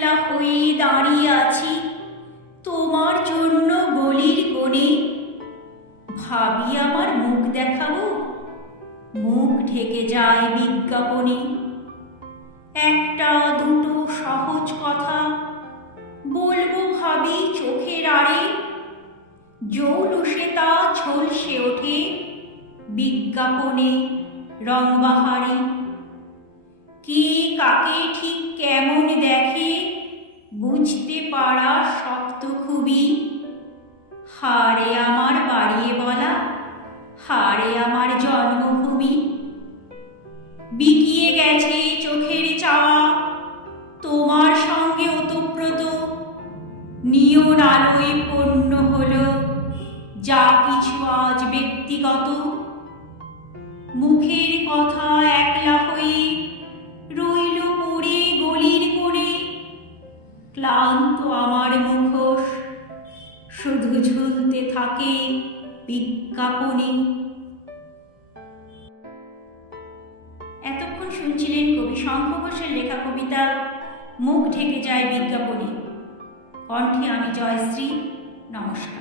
একলা হয়ে দাঁড়িয়ে আছি, তোমার জন্য বলির কোণে ভাবি আমার মুখ দেখাবো, মুখ ঢেকে যায় বিজ্ঞাপনে। একটা দুটো সহজ কথা বলব ভাবি চোখের আড়ে। জৌলুসে তা ঝলসে ওঠে বিজ্ঞাপনে রংবাহারে কে কাকে ঠিক শক্ত হারে আমার বাড়িয়ে বলা হারে আমার জন্মভূমি। বিকিয়ে গেছে চোখের চাওয়া, তোমার সঙ্গে ওতপ্রোত। নিয়ন আলোয় পণ্য হলো, যা কিছু আজ ব্যক্তিগত। মুখের কথা একলা হয়ে রইল পড়ে গলির কোণে, ক্লান্ত আমার মুখোশ। শুধু ঝুলতে থাকে বিজ্ঞাপনে। এতক্ষণ শুনছিলেন কবি শঙ্খ ঘোষের লেখা কবিতা, মুখ ঢেকে যায় বিজ্ঞাপনে। কণ্ঠে আমি জয়শ্রী, নমস্কার।